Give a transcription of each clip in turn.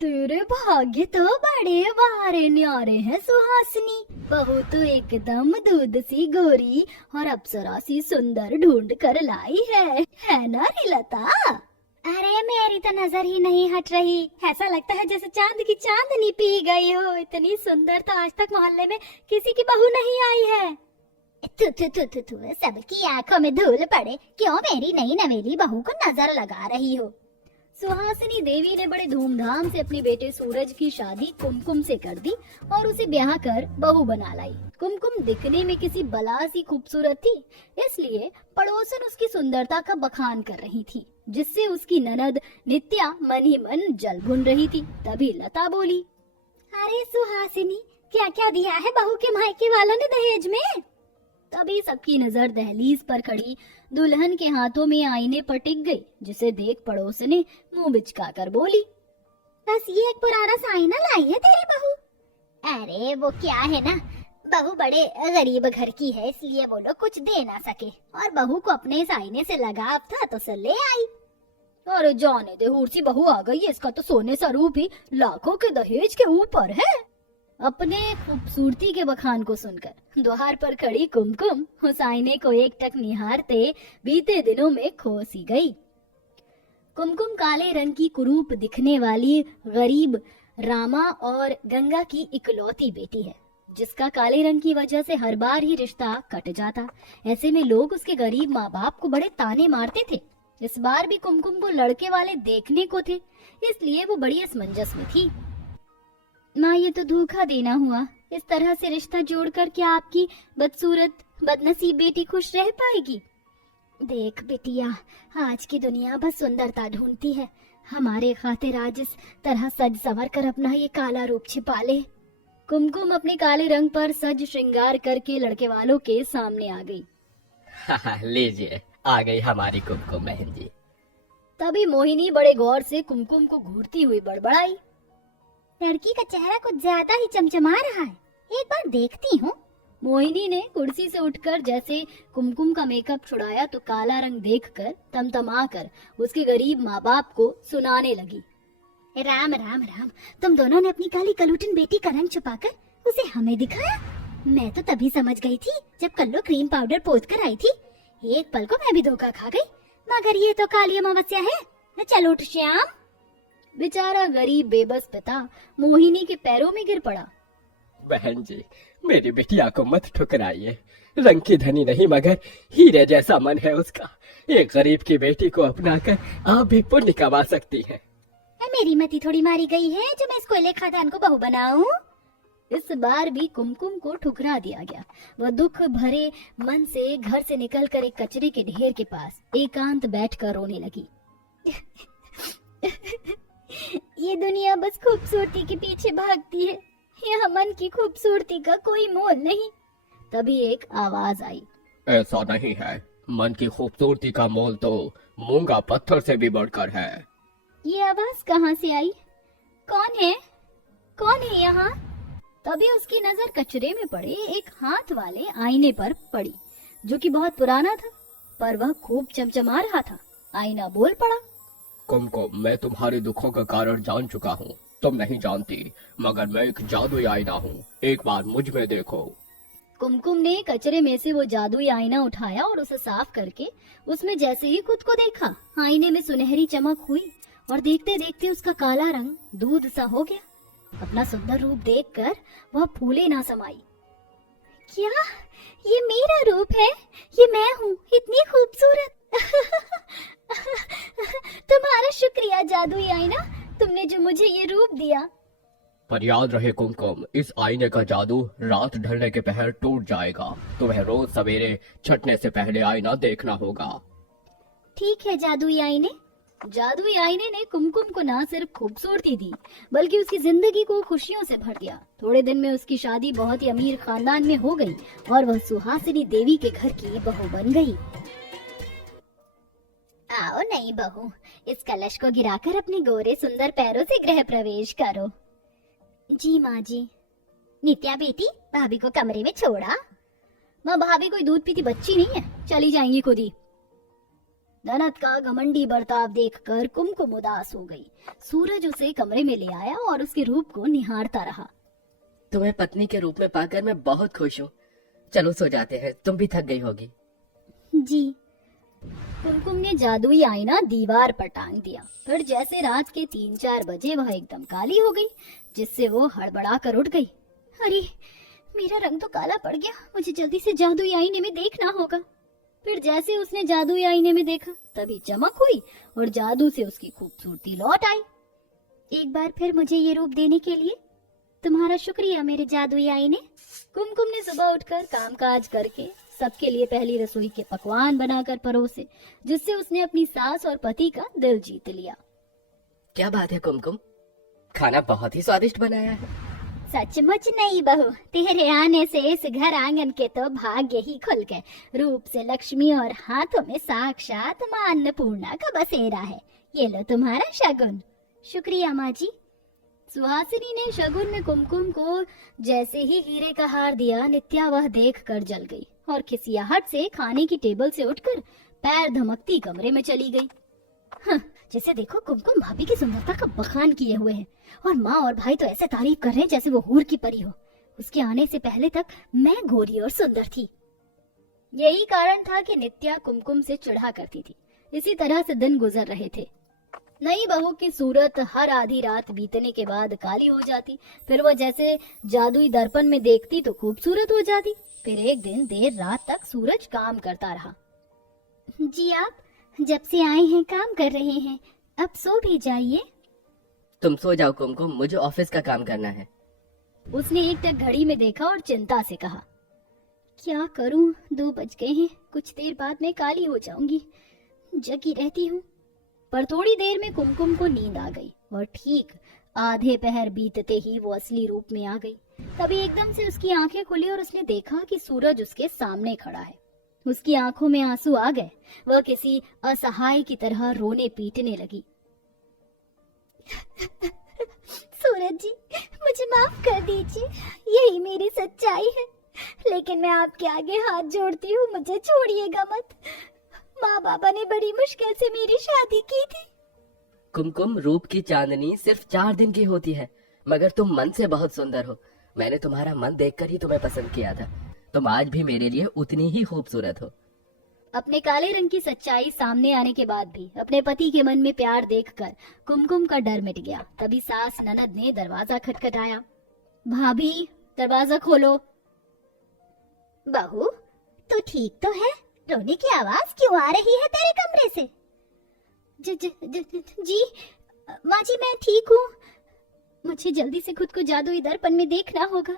तेरे भाग्य तो बड़े वारे न्यारे हैं सुहासिनी। बहू तो एकदम दूध सी गोरी और अप्सरा सी सुंदर ढूंढ कर लाई है ना रिलता? अरे मेरी तो नजर ही नहीं हट रही, ऐसा लगता है जैसे चांद की चांदनी पी गई हो। इतनी सुंदर तो आज तक मोहल्ले में किसी की बहू नहीं आई है। तु तु तु तु तु सबकी आंखों में धूल पड़े, क्यों मेरी नई नवेली बहू को नजर लगा रही हो? सुहासिनी देवी ने बड़े धूमधाम से अपने बेटे सूरज की शादी कुमकुम से कर दी और उसे ब्याह कर बहू बना लाई। कुमकुम दिखने में किसी बला सी खूबसूरत थी, इसलिए पड़ोसन उसकी सुंदरता का बखान कर रही थी, जिससे उसकी ननद नित्या मन ही मन जल भुन रही थी। तभी लता बोली, अरे सुहासिनी, क्या क्या दिया है बहू के मायके वालों ने दहेज में? तभी सबकी नजर दहलीज पर खड़ी दुल्हन के हाथों में आईने पर टिक गई, जिसे देख पड़ोस ने मुंह बिचका कर बोली, बस ये एक पुराना सा आईना लाई है तेरी बहू। अरे वो क्या है ना, बहू बड़े गरीब घर की है, इसलिए वो लोग कुछ दे ना सके और बहू को अपने इस आईने से लगाव था तो से ले आई। अरे जाने दे, हुर्सी बहू आ गई है, इसका तो सोने सा रूप ही लाखों के दहेज के ऊपर है। अपने खूबसूरती के बखान को सुनकर द्वार पर खड़ी कुमकुम उस आईने को एकटक निहारते बीते दिनों में खो सी गई। कुमकुम काले रंग की कुरूप दिखने वाली गरीब रामा और गंगा की इकलौती बेटी है, जिसका काले रंग की वजह से हर बार ही रिश्ता कट जाता। ऐसे में लोग उसके गरीब माँ बाप को बड़े ताने मारते थे। इस बार भी कुमकुम को लड़के वाले देखने को थे, इसलिए वो बड़ी असमंजस में थी। माँ, ये तो धोखा देना हुआ। इस तरह से रिश्ता जोड़कर क्या आपकी बदसूरत बदनसीब बेटी खुश रह पाएगी? देख बिटिया, आज की दुनिया बस सुंदरता ढूंढती है। हमारे खातिर आज इस तरह सज संवर कर अपना ये काला रूप छिपा ले। कुमकुम अपने काले रंग पर सज श्रृंगार करके लड़के वालों के सामने आ गई। लीजिए, आ गई हमारी कुमकुम बहन जी। तभी मोहिनी बड़े गौर से कुमकुम को घूरती हुई बड़बड़ाई, लड़की का चेहरा कुछ ज्यादा ही चमचमा रहा है, एक बार देखती हूँ। मोहिनी ने कुर्सी से उठकर जैसे कुमकुम का मेकअप छुड़ाया तो काला रंग देखकर तमतमा कर उसके गरीब माँ बाप को सुनाने लगी, राम राम राम, तुम दोनों ने अपनी काली कलूटन बेटी का रंग छुपाकर उसे हमें दिखाया। मैं तो तभी समझ गई थी जब कल्लो क्रीम पाउडर पोत कर आई थी। एक पल को मैं भी धोखा खा गई, मगर ये तो काली अमावस्या है। न चलो उठ श्याम। बेचारा गरीब बेबस पिता मोहिनी के पैरों में गिर पड़ा। बहन जी, मेरी बिटिया को मत ठुकराइए। रंग की धनी नहीं मगर हीरे जैसा मन है उसका। एक गरीब की बेटी को अपनाकर आप भी पुण्य कमा सकती हैं। मेरी मति थोड़ी मारी गई है जो मैं इस कोयले खादान को बहू बनाऊं? इस बार भी कुमकुम को ठुकरा दिया गया। वह दुख भरे मन से घर से निकलकर एक कचरे के ढेर के पास एकांत बैठकर रोने लगी। ये दुनिया बस खूबसूरती के पीछे भागती है, यहाँ मन की खूबसूरती का कोई मोल नहीं। तभी एक आवाज आई, ऐसा नहीं है, मन की खूबसूरती का मोल तो मूंगा पत्थर से भी बढ़कर है। ये आवाज कहाँ से आई? कौन है? कौन है यहाँ? तभी उसकी नजर कचरे में पड़े एक हाथ वाले आईने पर पड़ी, जो कि बहुत पुराना था, पर वह खूब चमचमा रहा था। आईना बोल पड़ा, कुमकुम, मैं तुम्हारे दुखों का कारण जान चुका हूँ। तुम नहीं जानती, मगर मैं एक जादुई आईना हूँ। एक बार मुझ में देखो। कुमकुम ने कचरे में से वो जादुई आईना उठाया और उसे साफ करके उसमें जैसे ही खुद को देखा, आईने में सुनहरी चमक हुई और देखते देखते उसका काला रंग दूध सा हो गया। अपना सुंदर रूप देखकर वह फूले ना समाई। क्या ये मेरा रूप है? ये मैं हूँ, इतनी खूबसूरत। तुम्हारा शुक्रिया जादुई आईना, तुमने जो मुझे ये रूप दिया। पर याद रहे कुमकुम, इस आईने का जादू रात ढलने के पहर टूट जाएगा। तुम्हें रोज सवेरे छटने से पहले आईना देखना होगा। ठीक है जादुई आईने। जादुई आईने ने कुमकुम को न सिर्फ खूबसूरती दी, बल्कि उसकी जिंदगी को खुशियों से भर दिया। थोड़े दिन में उसकी शादी बहुत ही अमीर खानदान में हो गई और वह सुहासिनी देवी के घर की बहू बन गई। आओ नई बहू, इस कलश को गिराकर अपने गोरे सुंदर पैरों से गृह प्रवेश करो। जी माँ जी। नित्या बेटी, भाभी को कमरे में छोड़ा। माँ, भाभी कोई दूध पीती बच्ची नहीं है, चली जाएंगी खुद ही। ननद का घमंडी बर्ताव देखकर कुमकुम उदास हो गई। सूरज उसे कमरे में ले आया और उसके रूप को निहारता रहा। तुम्हें पत्नी के रूप में पाकर मैं बहुत खुश हूँ। चलो सो जाते हैं, तुम भी थक गई होगी। जी। कुमकुम ने जादुई आईना दीवार पर टांग दिया। फिर जैसे रात के 3-4 बजे वह एकदम काली हो गई, जिससे वो हड़बड़ा कर उठ गई। अरे, मेरा रंग तो काला पड़ गया, मुझे जल्दी से जादुई आईने में देखना होगा। फिर जैसे उसने जादुई आईने में देखा, तभी चमक हुई और जादू से उसकी खूबसूरती लौट आई। एक बार फिर मुझे ये रूप देने के लिए तुम्हारा शुक्रिया मेरे जादुई आईने। कुमकुम ने सुबह उठकर कामकाज करके सबके लिए पहली रसोई के पकवान बनाकर परोसे, जिससे उसने अपनी सास और पति का दिल जीत लिया। क्या बात है कुमकुम, खाना बहुत ही स्वादिष्ट बनाया है। सचमुच नहीं बहू, तेरे आने से इस घर आंगन के तो भाग्य ही खुल गए। रूप से लक्ष्मी और हाथों में साक्षात मां अन्नपूर्णा का बसेरा है। ये लो तुम्हारा शगुन। शुक्रिया माँ जी। सुहासिनी ने शगुन में कुमकुम को जैसे ही हीरे का हार दिया, नित्या वह देख कर जल गई और खिसियाहट से खाने की टेबल से उठकर पैर धमकती कमरे में चली गई। जैसे देखो कुमकुम भाभी की सुंदरता का बखान किए हुए है और माँ और भाई तो ऐसे तारीफ कर रहे हैं जैसे वो हूर की परी हो। उसके आने से पहले तक मैं गोरी और सुंदर थी। यही कारण था कि नित्या कुमकुम से चिढ़ा करती थी। इसी तरह से दिन गुजर रहे थे। नई बहू की सूरत हर आधी रात बीतने के बाद काली हो जाती। फिर वो जैसे जादुई दर्पण में देखती तो खूबसूरत हो जाती। फिर एक दिन देर रात तक सूरज काम करता रहा। जी आप जब से आए हैं काम कर रहे हैं, अब सो भी जाइए। तुम सो जाओ कुमकुम, मुझे ऑफिस का काम करना है। उसने एक टक घड़ी में देखा और चिंता से कहा, क्या करूं, 2 बज गए हैं, कुछ देर बाद मैं काली हो जाऊंगी। जगी रहती हूँ। पर थोड़ी देर में कुमकुम को नींद आ गई और ठीक आधे पहर बीतते ही वो असली रूप में आ गई। तभी एकदम से उसकी आंखें खुली और उसने देखा कि सूरज उसके सामने खड़ा है। उसकी आंखों में आंसू आ गए। वह किसी असहाय की तरह रोने पीटने लगी। सूरज जी, मुझे माफ कर दीजिए, यही मेरी सच्चाई है, लेकिन मैं आपके आगे हाथ जोड़ती हूँ, मुझे छोड़िएगा मत। माँ बाबा ने बड़ी मुश्किल से मेरी शादी की थी। कुमकुम, रूप की चांदनी सिर्फ 4 दिन की होती है, मगर तुम मन से बहुत सुंदर हो। मैंने तुम्हारा मन देखकर ही तुम्हें पसंद किया था। तुम आज भी मेरे लिए उतनी ही खूबसूरत हो। अपने काले रंग की सच्चाई सामने आने के बाद भी अपने पति के मन में प्यार देखकर कुमकुम का डर मिट गया। तभी सास ननद ने दरवाजा खटखटाया। भाभी, दरवाजा खोलो। बहू, तू ठीक तो है? रोने की आवाज क्यों आ रही है तेरे कमरे से? जी माँ जी, मैं ठीक हूँ। मुझे जल्दी से खुद को जादुई दर्पण में देखना होगा।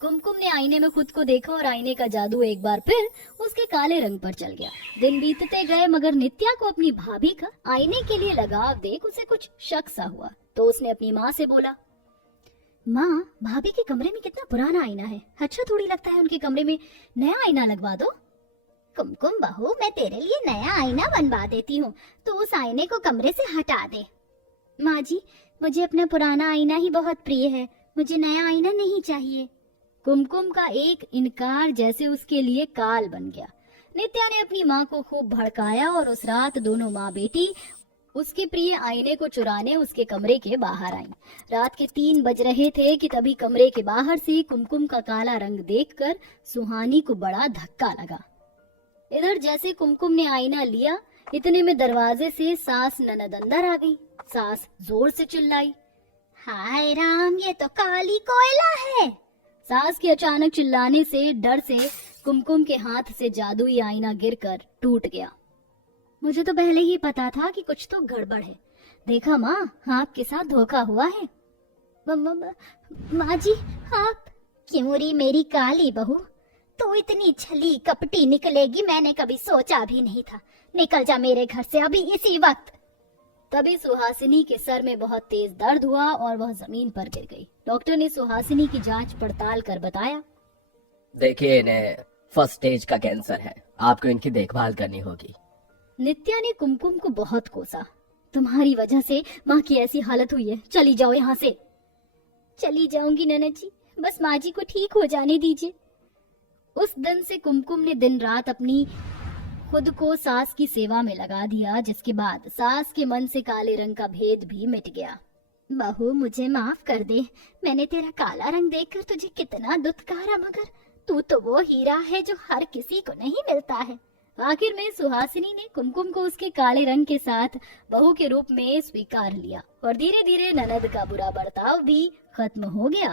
कुमकुम ने आईने में खुद को देखा और आईने का जादू एक बार फिर उसके काले रंग पर चल गया। दिन बीतते गए मगर नित्या को अपनी भाभी का आईने के लिए लगाव देख उसे कुछ शक सा हुआ। तो उसने अपनी माँ से बोला, माँ, भाभी के कमरे में कितना पुराना आईना है, अच्छा थोड़ी लगता है उनके कमरे में नया आईना लगवा दो। कुमकुम बहू, मैं तेरे लिए नया आईना बनवा देती हूँ, तो उस आईने को कमरे से हटा दे। माँ जी, मुझे अपना पुराना आईना ही बहुत प्रिय है, मुझे नया आईना नहीं चाहिए। कुमकुम का एक इनकार जैसे उसके लिए काल बन गया। नित्या ने अपनी माँ को खूब भड़काया और उस रात दोनों माँ बेटी उसके प्रिय आईने को चुराने उसके कमरे के बाहर आईं। रात के 3 बज रहे थे कि तभी कमरे के बाहर से कुमकुम का काला रंग देखकर सुहानी को बड़ा धक्का लगा। इधर जैसे कुमकुम ने आईना लिया, इतने में दरवाजे से सास ननद अंदर आ गई। सास जोर से चिल्लाई, हाय राम, ये तो काली कोयला है। सास के अचानक चिल्लाने से डर से कुमकुम के हाथ से जादुई आईना गिरकर टूट गया। मुझे तो पहले ही पता था कि कुछ तो गड़बड़ है। देखा माँ, आपके साथ धोखा हुआ है। माँ जी, आप क्यों री मेरी काली बहू, तो इतनी छली कपटी निकलेगी मैंने कभी सोचा भी नहीं था। निकल जा मेरे घर से अभी इसी वक्त। तभी सुहासिनी के सर में बहुत तेज दर्द हुआ और वह जमीन पर गिर गई। डॉक्टर ने सुहासिनी की जांच पड़ताल कर बताया, देखिए, इन्हें फर्स्ट स्टेज का कैंसर है, आपको इनकी देखभाल करनी होगी। नित्या ने कुमकुम को बहुत कोसा। तुम्हारी वजह से माँ की ऐसी हालत हुई है, चली जाओ यहाँ से। चली जाऊंगी ननद जी, बस माँ जी को ठीक हो जाने दीजिए। उस दिन से कुमकुम ने दिन रात अपनी खुद को सास की सेवा में लगा दिया, जिसके बाद सास के मन से काले रंग का भेद भी मिट गया। बहू मुझे माफ कर दे, मैंने तेरा काला रंग देखकर तुझे कितना दुत्कारा, मगर तू तो वो हीरा है जो हर किसी को नहीं मिलता है। आखिर में सुहासिनी ने कुमकुम को उसके काले रंग के साथ बहू के रूप में स्वीकार लिया और धीरे धीरे ननद का बुरा बर्ताव भी खत्म हो गया।